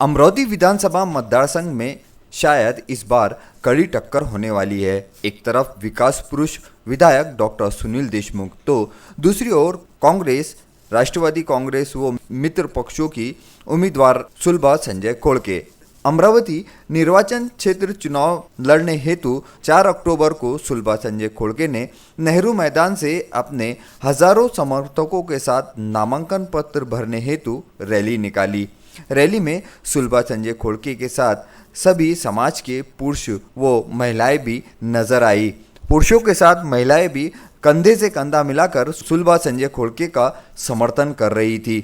अमरावती विधानसभा मतदारसंघ में शायद इस बार कड़ी टक्कर होने वाली है। एक तरफ विकास पुरुष विधायक डॉक्टर सुनील देशमुख तो दूसरी ओर कांग्रेस, राष्ट्रवादी कांग्रेस व मित्र पक्षों की उम्मीदवार सुलभा संजय खोड़के। अमरावती निर्वाचन क्षेत्र चुनाव लड़ने हेतु 4 अक्टूबर को सुलभा संजय खोड़के ने नेहरू मैदान से अपने हजारों समर्थकों के साथ नामांकन पत्र भरने हेतु रैली निकाली। रैली में सुलभा संजय खोड़के के साथ सभी समाज के पुरुष व महिलाएं भी नजर आई। पुरुषों के साथ महिलाएं भी कंधे से कंधा मिलाकर सुलभा संजय खोड़के का समर्थन कर रही थी।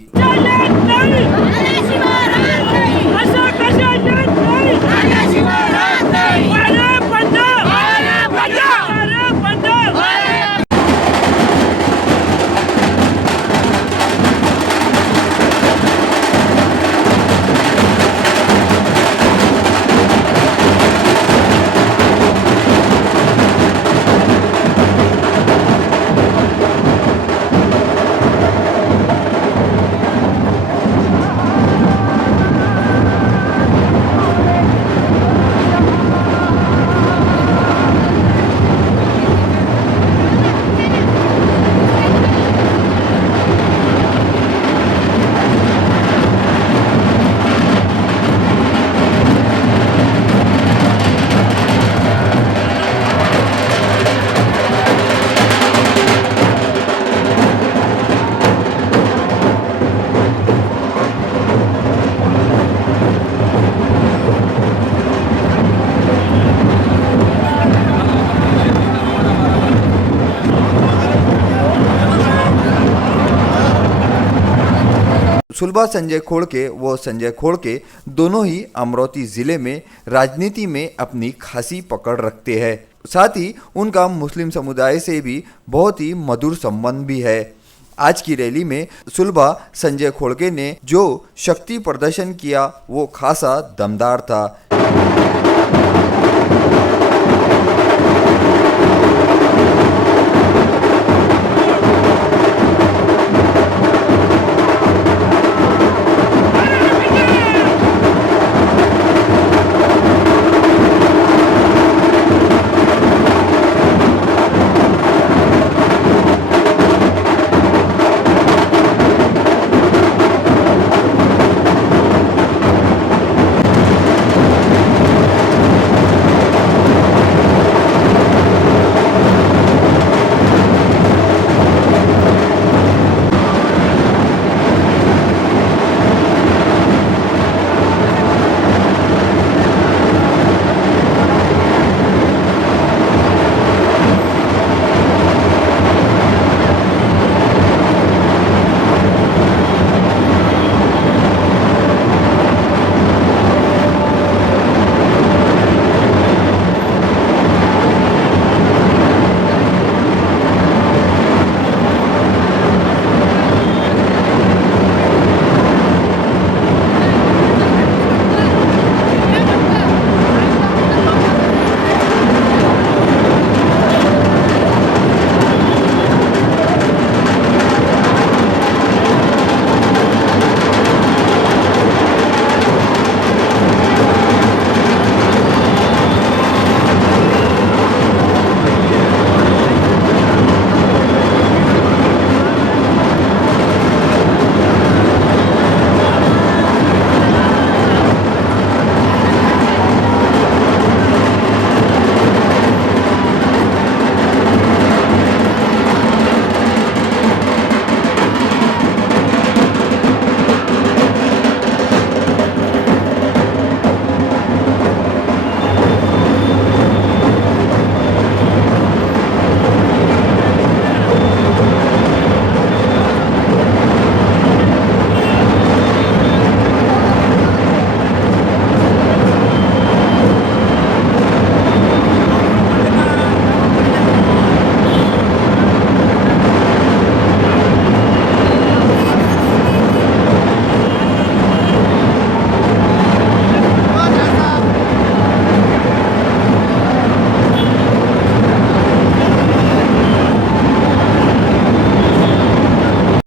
सुलभा संजय खोड़के व संजय खोड़के दोनों ही अमरावती जिले में राजनीति में अपनी खासी पकड़ रखते हैं। साथ ही उनका मुस्लिम समुदाय से भी बहुत ही मधुर संबंध भी है। आज की रैली में सुलभा संजय खोड़के ने जो शक्ति प्रदर्शन किया वो खासा दमदार था।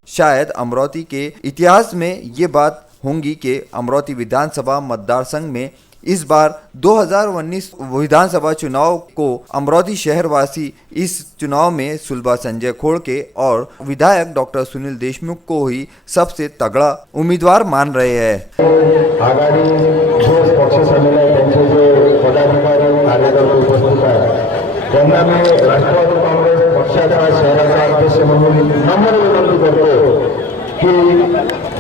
शायद अमरावती के इतिहास में ये बात होंगी कि अमरावती विधानसभा मतदार संघ में इस बार 2019 विधानसभा चुनाव को अमरावती शहरवासी इस चुनाव में सुलभा संजय खोड़के और विधायक डॉक्टर सुनील देशमुख को ही सबसे तगड़ा उम्मीदवार मान रहे हैं। आघाडी जो पक्ष झालेला आहे त्यांचे जे पदाधिकारी कार्यकर्ते उपस्थित आहेत त्यांना मी राष्ट्रवादी काँग्रेस पक्षाचा शहराचा अध्यक्ष म्हणून नम्र विनंती करतो की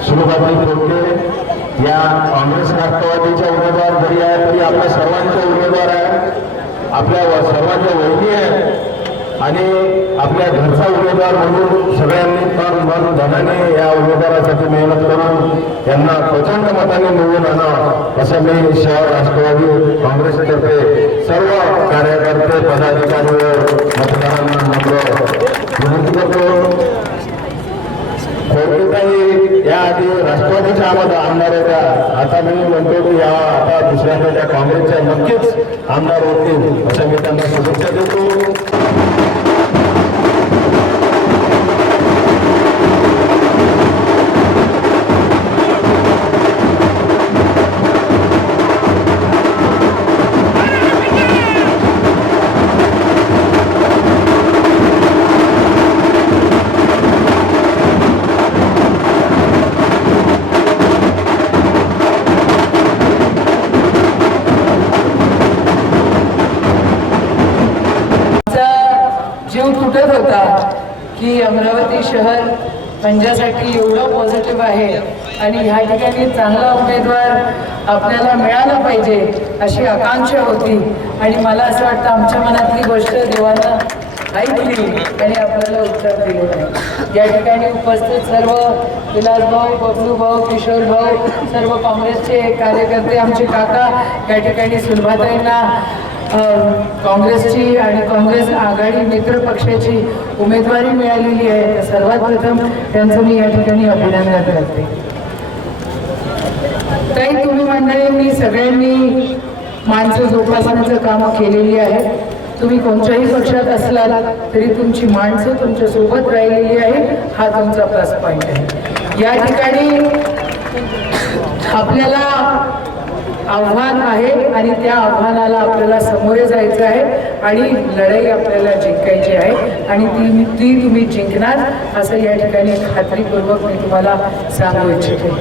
सुलभाताई खोड़के या काँग्रेस राष्ट्रवादीच्या उमेदवार जरी आहे तरी आपल्या सर्वांचे उमेदवार आहे, आपल्या सर्वांच्या वहिनी आहे आणि आपल्या घरचा उमेदवार म्हणून सगळ्यांनी मन धनाने या उमेदवारासाठी मेहनत करून यांना प्रचंड मताने निवडून आणावं असं मी शहर राष्ट्रवादी काँग्रेसतर्फे सर्व कार्यकर्ते पदाधिकारी मतदारांना नम्र विनंती करतो। खोड़केताई या आधी राष्ट्रवादीच्या आमदार होत्या, आता मी म्हणतो की या आता दुसऱ्यांदा त्या काँग्रेसच्या नक्कीच आमदार होतील असं मी त्यांना शुभेच्छा देतो। जीव तुटत होता की अमरावती शहर पंजासाठी एवढं पॉझिटिव्ह आहे आणि ह्या ठिकाणी चांगला उमेदवार आपल्याला मिळाला पाहिजे अशी आकांक्षा होती आणि मला असं वाटतं आमच्या मनातली गोष्ट देवानं ऐकली आणि आपल्याला उत्तर दिलेलं आहे। या ठिकाणी उपस्थित सर्व विलास भाऊ, बबलू भाऊ, किशोर भाऊ, सर्व काँग्रेसचे कार्यकर्ते, आमचे काका या ठिकाणी सुलभाताईंना काँग्रेसची आणि काँग्रेस आघाडी मित्र पक्षाची उमेदवारी मिळालेली आहे, तर सर्वात प्रथम त्यांचं मी या ठिकाणी अभिनंदन करते। ताई, तुम्ही मंडळींनी सगळ्यांनी माणसं जोपासण्याचं कामं केलेली आहेत। तुम्ही कोणत्याही पक्षात असलात तरी तुमची माणसं तुमच्या सोबत राहिलेली आहे, हा तुमचा प्लस पॉईंट आहे। या ठिकाणी आपल्याला आव्हान आहे आणि त्या आव्हानाला आपल्याला सामोरे जायचं आहे आणि लढाई आपल्याला जिंकायची आहे आणि ती तुम्ही जिंकणार असं या ठिकाणी खात्रीपूर्वक मी तुम्हाला सांगू इच्छिते।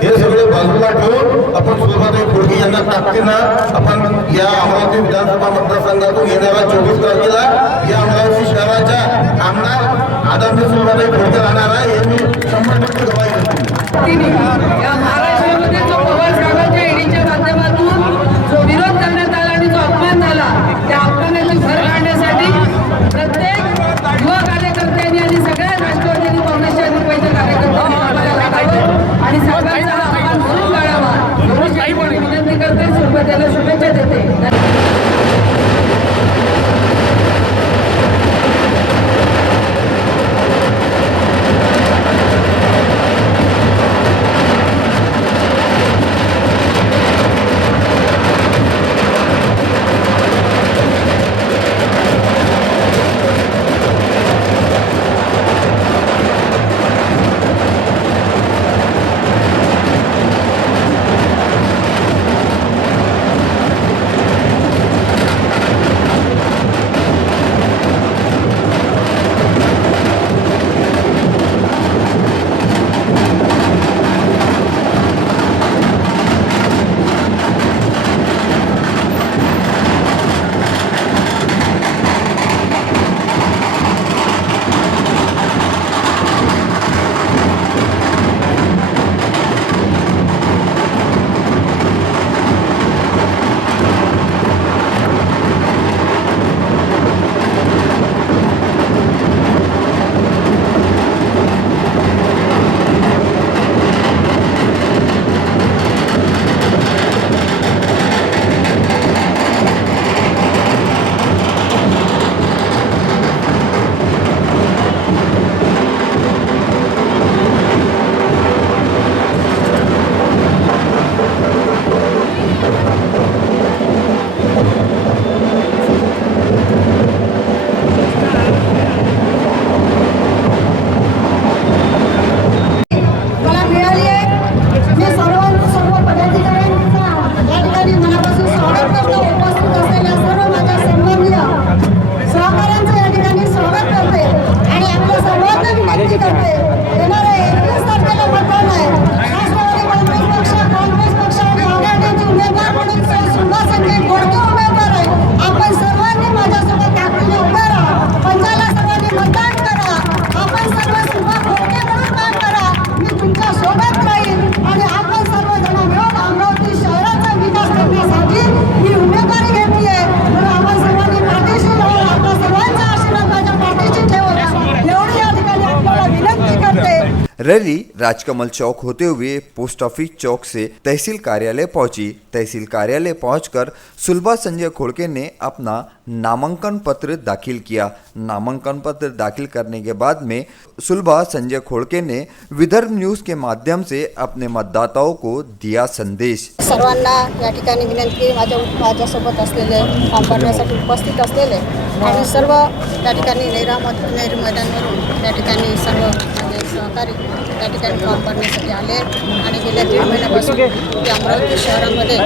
हे सगळे बाजूला ठेवून आपण सुलभाताई खोड़के यांना ताकदीनं आपण या अमरावती विधानसभा मतदारसंघातून येणाऱ्या 24 तारखेला या अमरावती शहराच्या आमदार आदरणीय सुलभाताई खोड़के राहणार आहे हे मी 100% गवाही देतो। या महाराष्ट्रामध्ये जो पवार साहेबांच्या ईडीच्या माध्यमातून जो विरोध करण्यात आला आणि जो अपमान झाला, त्या अपमानाची भर काढण्यासाठी प्रत्येक युवा कार्यकर्त्यांनी आणि सगळ्या राष्ट्रवादी काँग्रेसच्या अधिकाऱ्यांच्या कार्यकर्त्यांनी आपल्याला लागावं आणि सर्वांचा अपमान भरून काढावा एवढी विनंती करते। सुरुवातीला शुभेच्छा देते। रैली राजकमल चौक होते हुए पोस्ट ऑफिस चौक से तहसील कार्यालय पहुंची। तहसील कार्यालय पहुंचकर सुलभा संजय खोड़के ने अपना नामांकन पत्र दाखिल किया। नामांकन पत्र दाखिल करने के बाद में सुलभा संजय खोड़के ने विदर्भ न्यूज के माध्यम से अपने मतदाताओं को दिया संदेश। सर्वांना या ठिकाणी विनंती, माझ्यासोबत असलेले फॉर्म भरण्यासाठी उपस्थित असलेले आणि सर्व त्या ठिकाणी नेहरू मैदानवरून त्या ठिकाणी सर्व माझे सहकारी त्या ठिकाणी फॉर्म भरण्यासाठी आले आणि गेल्या 1.5 महिन्यापासून ते अमरावती शहरामध्ये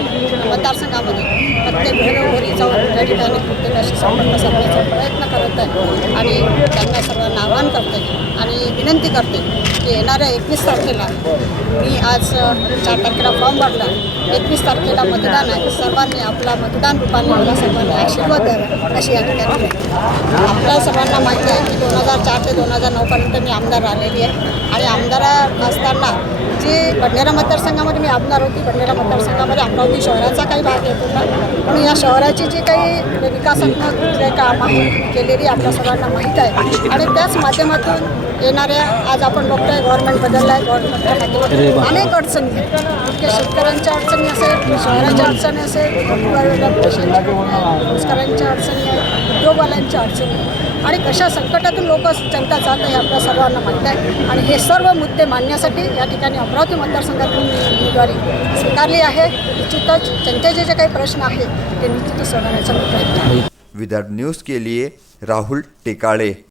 मतदारसंघामध्ये प्रत्येक घरोघरी जाऊन त्या ठिकाणी प्रत्येकाशी संपर्क साधण्याचा प्रयत्न करत आहे आणि त्यांना सर्वांना आवाहन करते आणि विनंती करते की येणाऱ्या 21 तारखेला मी आज 4 तारखेला फॉर्म भरला, 21 तारखेला मतदान आहे, सर्वांनी आपला मतदान रूपाने मला सर्वांनी आशीर्वाद द्यावा अशी या ठिकाणी आपल्या सर्वांना माहिती आहे की 2004 ते 2009पर्यंत मी आमदार राहिलेली आहे आणि आमदार असताना जे बडनेरा मतदारसंघामध्ये मी आमदार होती, बडनेरा मतदारसंघामध्ये अमरावती शहराचा काही भाग येत होता म्हणून या शहराची जी काही विकासात्मक जे काम आहे केलेली आपल्या सर्वांना माहीत आहे आणि त्याच माध्यमातून येणाऱ्या आज आपण बघतोय गव्हर्नमेंट बदललं आहे, गव्हर्नमेंटच्या माध्यमातून अनेक अडचणी आहेत, शेतकऱ्यांच्या अडचणी असेल, शहराच्या अडचणी असेल, बेरोजगारांच्या अडचणी आहेत, उद्योगवाल्यांच्या अडचणी आणि कशा संकटातून जनता जात आहे आपल्या सर्वांना माहीत आहे आणि हे सर्व मुद्दे मांडण्यासाठी या ठिकाणी अमरावती मतदारसंघातून उमेदवारी स्वीकारली आहे। निश्चितच जनतेचे जे काही प्रश्न आहेत ते निश्चितच सोडवण्याचा प्रयत्न आहे। विदर्भ न्यूज के लिए राहुल टेकाड़े।